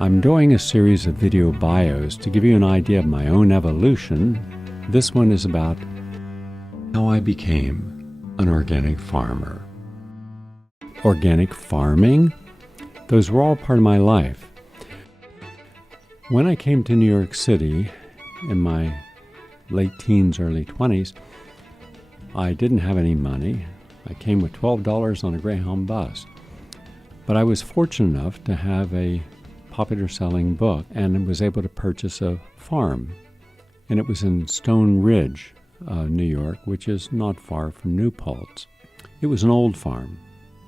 I'm doing a series of video bios to give you an idea of my own evolution. This one is about how I became an organic farmer. Organic farming, those were all part of my life. When I came to New York City in my late teens, early 20s, I didn't have any money. I came with $12 on a Greyhound bus. But I was fortunate enough to have a popular selling book and was able to purchase a farm. And it was in Stone Ridge, New York, which is not far from New Paltz. It was an old farm.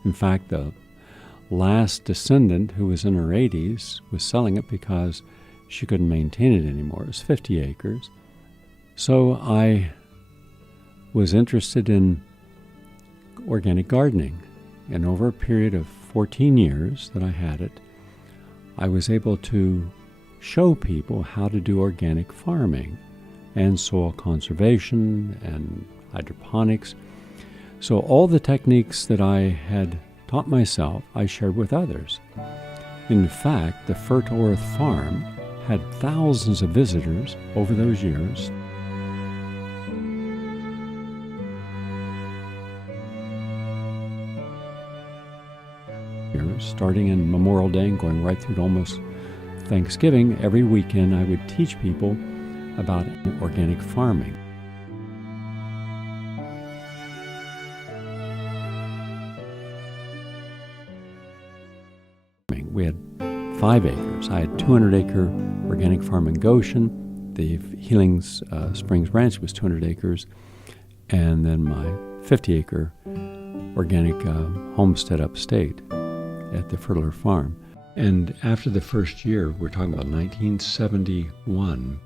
In fact, the last descendant, who was in her 80s, was selling it because she couldn't maintain it anymore. It was 50 acres. So I was interested in organic gardening. And over a period of 14 years that I had it, I was able to show people how to do organic farming and soil conservation and hydroponics. So all the techniques that I had taught myself, I shared with others. In fact, the Fertile Earth Farm had thousands of visitors over those years. Starting in Memorial Day and going right through to almost Thanksgiving, every weekend I would teach people about organic farming. We had 5 acres. I had 200-acre organic farm in Goshen. The Healing Springs Ranch was 200 acres. And then my 50-acre organic homestead upstate at the Fertile Earth Farm. And after the first year, we're talking about 1971,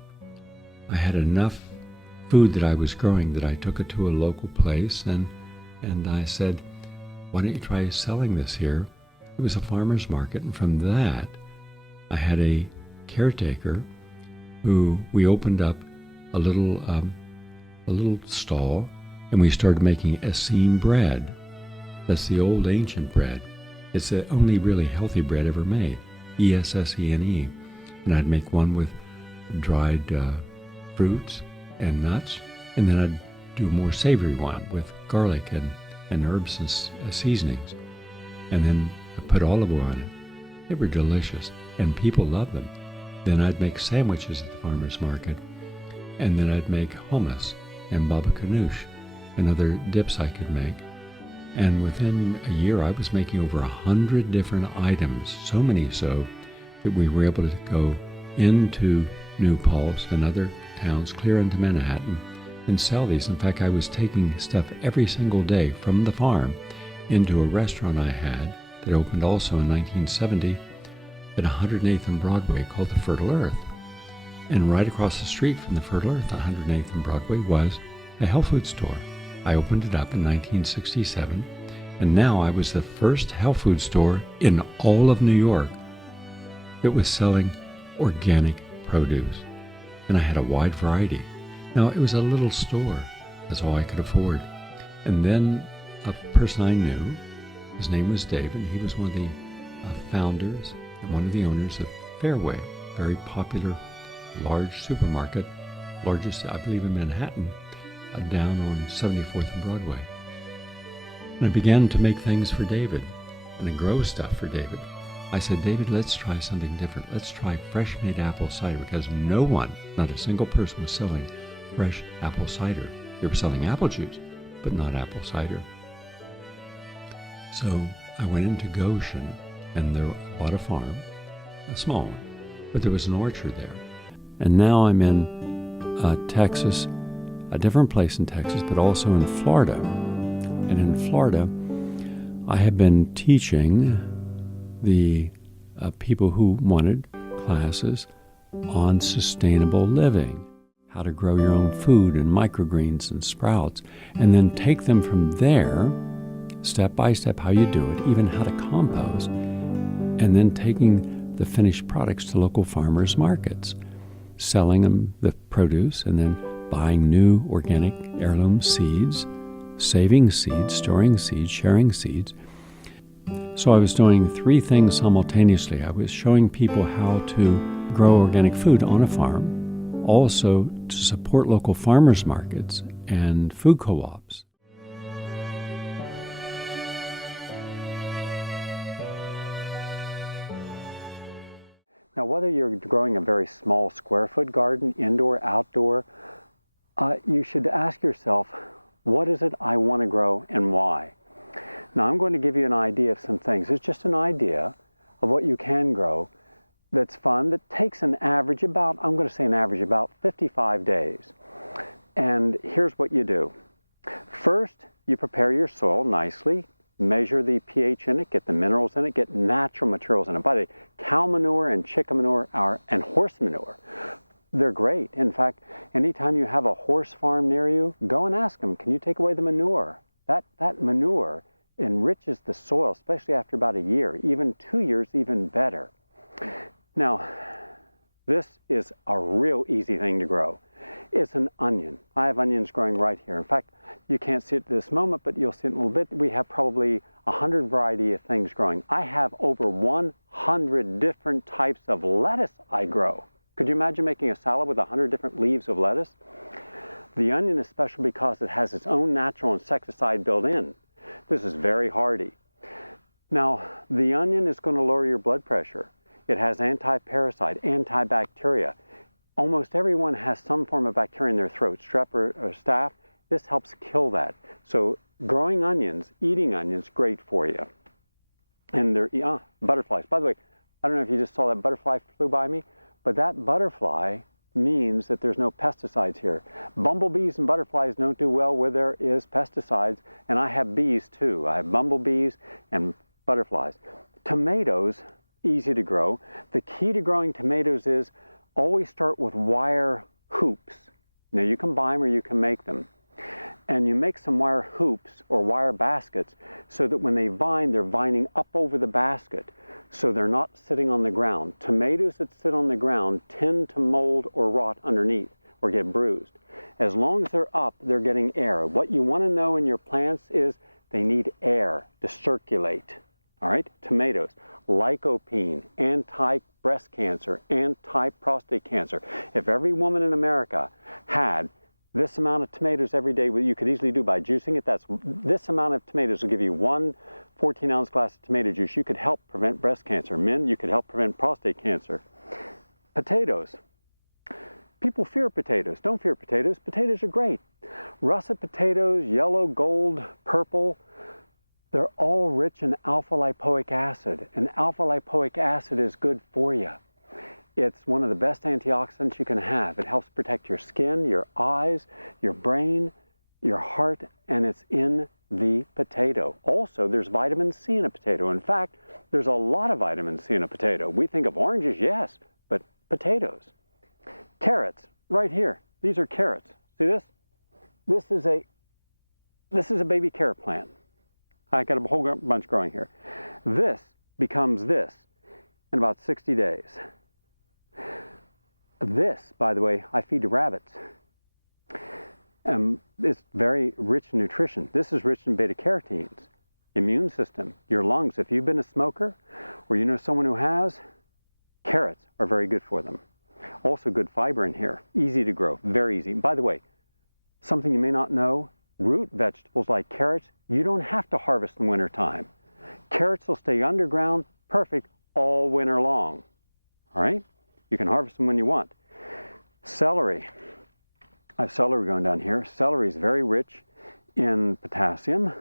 I had enough food that I was growing that I took it to a local place and I said, why don't you try selling this here? It was a farmer's market, and from that, I had a caretaker who we opened up a little stall, and we started making Essene bread. That's the old ancient bread. It's the only really healthy bread ever made, Essene. And I'd make one with dried fruits and nuts, and then I'd do a more savory one with garlic and herbs and seasonings. And then I put olive oil on it. They were delicious, and people loved them. Then I'd make sandwiches at the farmer's market, and then I'd make hummus and baba ganoush and other dips I could make. And within a year, I was making over 100 different items, so many so that we were able to go into New Paltz and other towns clear into Manhattan and sell these. In fact, I was taking stuff every single day from the farm into a restaurant I had that opened also in 1970 at 108th and Broadway called the Fertile Earth. And right across the street from the Fertile Earth, 108th and Broadway, was a health food store. I opened it up in 1967, and now I was the first health food store in all of New York that was selling organic produce. And I had a wide variety. Now, it was a little store. That's all I could afford. And then a person I knew, his name was David. He was one of the founders, one of the owners of Fairway, very popular, large supermarket, largest, I believe, in Manhattan, down on 74th and Broadway. And I began to make things for David and to grow stuff for David. I said, David, let's try something different. Let's try fresh made apple cider, because no one, not a single person, was selling fresh apple cider. They were selling apple juice, but not apple cider. So I went into Goshen and I bought a farm, a small one, but there was an orchard there. And now I'm in Texas, a different place in Texas, but also in Florida. And in Florida, I have been teaching the people who wanted classes on sustainable living, how to grow your own food and microgreens and sprouts, and then take them from there, step by step, how you do it, even how to compost, and then taking the finished products to local farmers markets, selling them the produce, and then buying new organic heirloom seeds, saving seeds, storing seeds, sharing seeds. So I was doing three things simultaneously. I was showing people how to grow organic food on a farm, also to support local farmers markets and food co-ops. Now, whether you're growing a very small square foot garden, indoor, outdoor, you should ask yourself, what is it I want to grow and why? Now, I'm going to give you an idea of some things. It's just an idea of what you can grow that's fun, that takes an average about, I'm going to say an average about 55 days. And here's what you do. First, you prepare your soil nicely, measure the pH in it, get the minerals in it, get natural materials in it. By the way, cow manure and chicken manure and horse manure, they're great. In fact, anytime you have a horse farm near you, go and ask them, can you take away the manure? That manure enriches the soil, especially after about a year, even 2 years, even better. Now, this is a real easy thing to grow. It's an onion. I have onions growing right here. In fact, you can't see it at this moment, but you'll see it in a little bit. We have probably 100 variety of things growing. I have over 100 different types of lettuce I grow. Could you imagine making a salad with 100 different leaves of lettuce? The onion is special because it has its own natural insecticide built in. This is very hardy. Now, the onion is going to lower your blood pressure. It has anti-parasite, antibacteria. Almost everyone has some form of bacteria in their throat, strep or staph. This helps kill that. So growing onions, eating onions, great for you. And they're butterflies. By the way, I don't know if you just saw that butterfly flew by me, but that butterfly means that there's no pesticides here. Bumblebees and butterflies don't do well where there is pesticides, and I have bees too. I have bumblebees and butterflies. Tomatoes, easy to grow. The key to growing tomatoes is always start with wire hoops. Now you can buy them or you can make them. And you make some wire hoops or wire baskets so that when they vine, they're vining up over the basket, so they're not sitting on the ground. Tomatoes that sit on the ground tend to mold or rot underneath or get bruised. As long as they're up, they're getting air. What you want to know in your plants is they need air to circulate. All right, tomatoes, lycopene, anti-breast cancer, anti-prostate cancer. If every woman in America had this amount of tomatoes every day, what you could easily do by juicing it, this amount of tomatoes will give you one 14-ounce glass of tomato juice. You could help prevent breast cancer. Men, you could help prevent prostate cancer. Potatoes. People fear potatoes. Don't fear potatoes. Potatoes are great. Russet potatoes, yellow, gold, purple, they're all rich in alpha-lipoic acid. And alpha-lipoic acid is good for you. It's one of the best antioxidants you can have. It helps protect your skin, your eyes, your brain, your heart, and it's in the potato. Also, there's vitamin C in a potato. In fact, there's a lot of vitamin C in a potato. We think of oranges, yes, but potatoes. Carrots, right here. These are carrots. See this? This is a baby carrot plant. I got a whole bunch growing here. This becomes this in about 60 days. This, by the way, I feed to rabbits. It's very rich in nutrition. This is rich in beta-carotenes. Immune system, your lungs. If you've been a smoker or you know someone who has, carrots are very good for them. Also good fiber in here. Easy to grow, very easy. By the way, something you may not know, root vegetables like carrots, you don't have to harvest in winter time. Carrots will stay underground, perfect, all winter long. All right? You can harvest them when you want. Celery. I have celery going down here. Celery is very rich in potassium.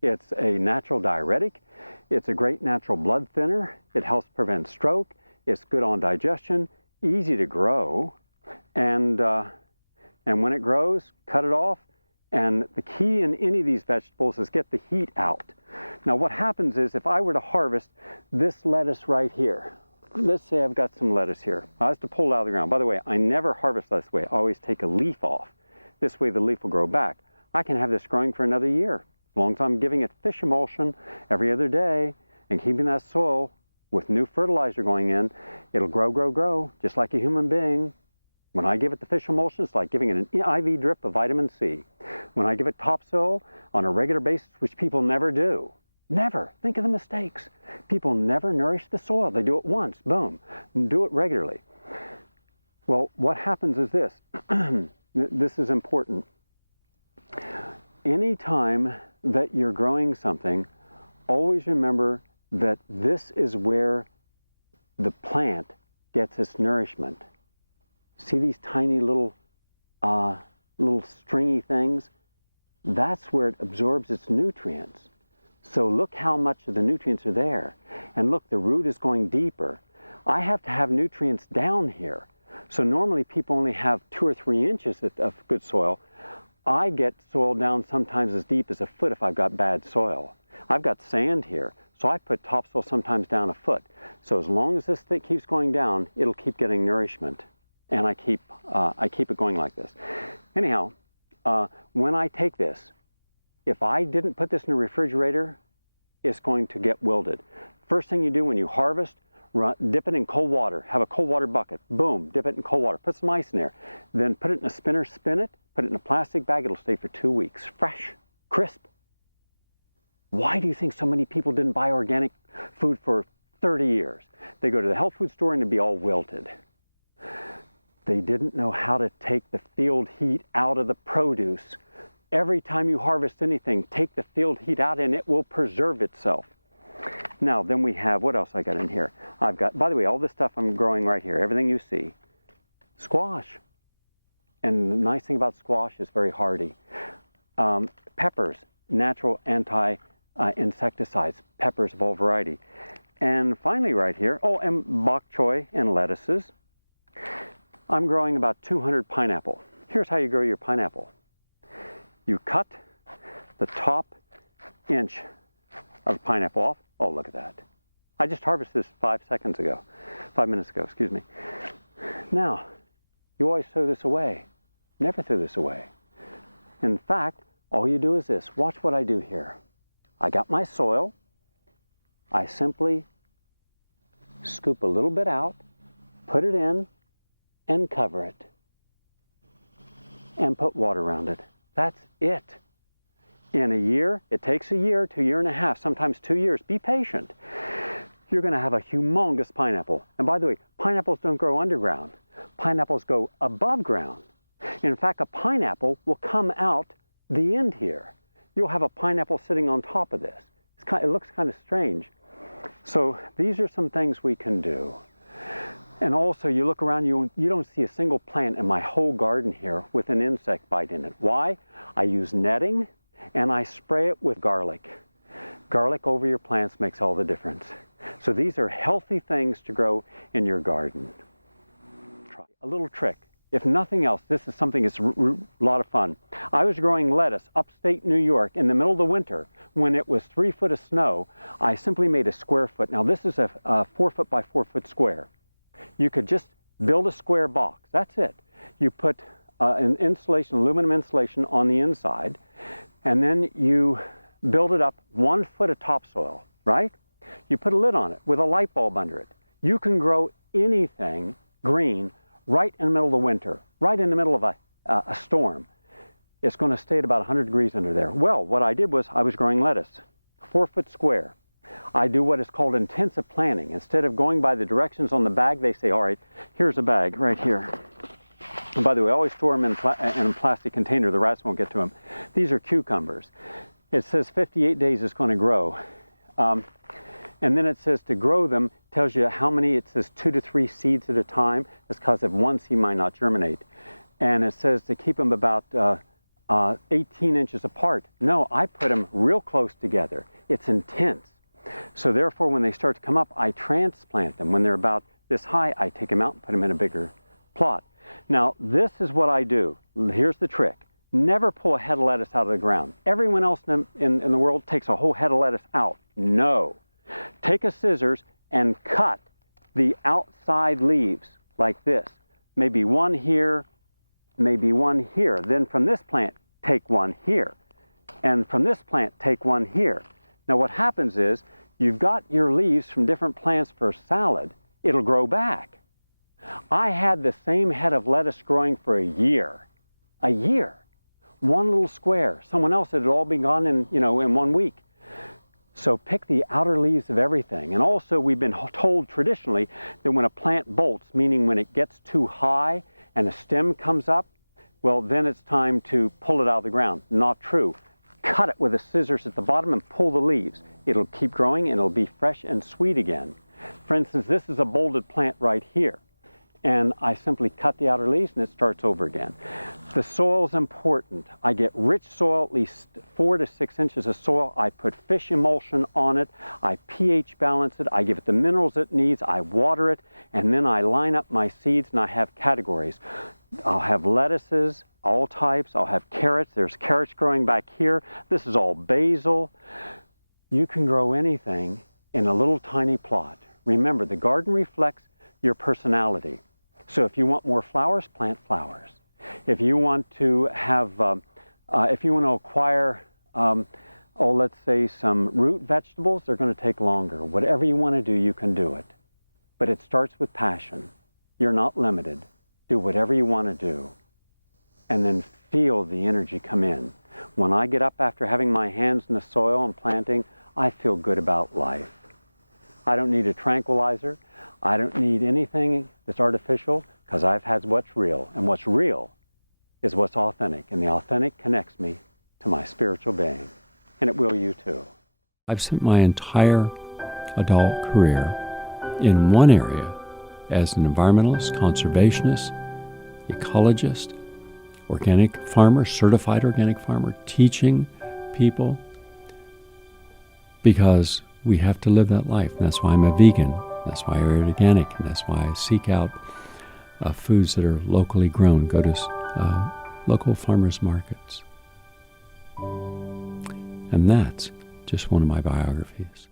It's a natural diuretic. It's a great natural blood thinner. It helps prevent stroke. It's good on digestion, easy to grow. And when it grows, cut it off. And the key in any of these vegetables is get the heat out. Now what happens is if I were to harvest this lettuce right here, let's say I've got some lettuce here. I have to pull it out of the ground. By the way, I never harvest this way. I always take a leaf off. This way the leaf will grow back. I can have this growing for another year. As long as I'm giving it fish emulsion every other day and keeping that soil with new fertilizer going in, it'll grow, grow, grow, just like a human being. When I give it the fish emulsion, it's like giving it an IV drip of vitamin C. When I give it topsoil on a regular basis, which people never do, Never. Think of the mistakes. People never nourish the soil. They do it once, boom, do it regularly. Well, what happens is this. This is important. Anytime that you're growing something, always remember that this is where the plant gets its nourishment. See these tiny little stringy things? That's where it absorbs its nutrients. So look how much of the nutrients are there. And look, the root is going deeper. I have to have nutrients down here. So normally people only have 2 or 3 inches of good soil. I get soil down sometimes as deep as a foot if I've got bad soil. I've got sand here, so I put topsoil sometimes down a foot. So as long as this thing keeps going down, it'll keep getting nourishment. And I keep it going like this. Anyhow, when I take this, if I didn't put this in a refrigerator, it's going to get wilted. First thing you do when you harvest, dip it in cold water. Have a cold water bucket. Boom, dip it in cold water. Put some ice in there. Then put it in a spinner, spin it, put it in a plastic bag. It'll stay for 2 weeks. Fresh, crisp. Why do you think so many people didn't buy organic food for 30 years? They go to the health food store and it'd be all wilted. They didn't know how to take the field heat out of the produce. Every time you harvest anything, take the field heat out and it will preserve itself. Now, then we have, what else I got in here? I've got, by the way, all this stuff I'm growing right here, everything you see, squash. And the nice thing about squash is very hardy. Peppers, natural anti-insecticides, peppers of all variety. And finally right here, oh, and bok choy and lettuces. I'm growing about 200 pineapple. Here's how you grow your pineapple. You cut the top inch of the pineapple off. Oh, look at that. I just harvested this 5 minutes ago, excuse me. Now, you always throw this away. Never throw this away. In fact, all you do is this. Watch what I do here. I got my soil. I simply scoop a little bit out, put it in, and cover it. And put water around it. That's it. In a year, it takes a year to a year and a half, sometimes 2 years. Be patient. You're going to have a humongous pineapple. And by the way, pineapples don't grow underground. Pineapples go above ground. In fact, a pineapple will come out the end here. You'll have a pineapple sitting on top of this. It looks kind of strange. So these are some things we can do. And also, you look around, you don't see a single plant in my whole garden here with an insect bite in it. Why? I use netting and I spray it with garlic. Garlic over your plants makes all the difference. So these are healthy things to grow in your garden. Try a little trick. If nothing else, this is something that's a lot of fun. I was growing lettuce upstate New York in the middle of the winter when it was 3 foot of snow. I simply made a square foot. Now this is a 4 foot by 4 foot square. You could just build a square box. That's it. You put an insulation, aluminum insulation on the inside, and then you build it up 1 foot of topsoil, right? You put a lid on it with a light bulb under it. You can grow anything green right in the middle of the winter, right in the middle of a storm. It's going to stay at about 100 degrees under there. Well, what I did was I was growing lettuce, 4 foot square. I do what is called intensive planting. Instead of going by the directions on the bag, they say, all right, here's a bag right here. And by the way, I always store them in a plastic container. The rats won't get to them. These are cucumbers. It says 58 days it's going to grow. And then it says to grow them, tells you how many, it says 2 to 3 seeds at a time. That's because if one seed might not germinate. And it says to keep them about 18 inches apart. No, I put them real close together. It's intense. So therefore, when they start to come up, I transplant them. When they're about this high, I take them out and put them in a bigger plot. Now, this is what I do. Here's the trick. Never pull a head of lettuce out of the ground. Everyone else in the world takes a whole head of lettuce out. No. Take a scissors and cut the outside leaves like this. Maybe one here, maybe one here. Then from this plant, take one here. And from this plant, take one here. Now what happens is, you've got your leaves from different plants for salad. It'll grow back. I had the same head of lettuce growing for a year. A year. One little square. Someone else, it had all been gone in 1 week. So pick the outer leaves of everything. And also we've been told traditionally that when a plant bolts, meaning when it gets too high and a stem comes up, well, then it's time to pull it out of the ground. Not true. Cut it with the scissors at the bottom and pull the leaves. It'll keep growing and it'll be fresh and sweet again. For instance, this is a bolted plant right here. And I simply cut the outer leaves and it starts over again. The soil is important. I get rich soil, at least 4 to 6 inches of soil. I put fish emulsion on it. I pH balance it. I give it the minerals it needs. I water it. And then I line up my seeds and I have categories. I'll have lettuces, all types. I'll have carrots. There's carrots growing back here. This is all basil. You can grow anything in a little tiny plot. Remember, the garden reflects your personality. So if you want more flowers, plant flowers. If you want to have, if you want to acquire, let's say some root vegetables, they're going to take longer. Whatever you want to do, you can do it. But it starts with passion. You're not limited. Do whatever you want to do. And then feel the energy come in. When I get up after having my hands in the soil and planting, I feel good about life. I don't need a tranquilizer. I don't need anything that's artificial because I've had what's real. And what's real is what's authentic. And the authentic connects me to my spiritual being. And it will you too. I've spent my entire adult career in one area as an environmentalist, conservationist, ecologist, organic farmer, certified organic farmer, teaching people because we have to live that life. And that's why I'm a vegan. That's why I eat organic, and that's why I seek out foods that are locally grown, go to local farmers markets. And that's just one of my biographies.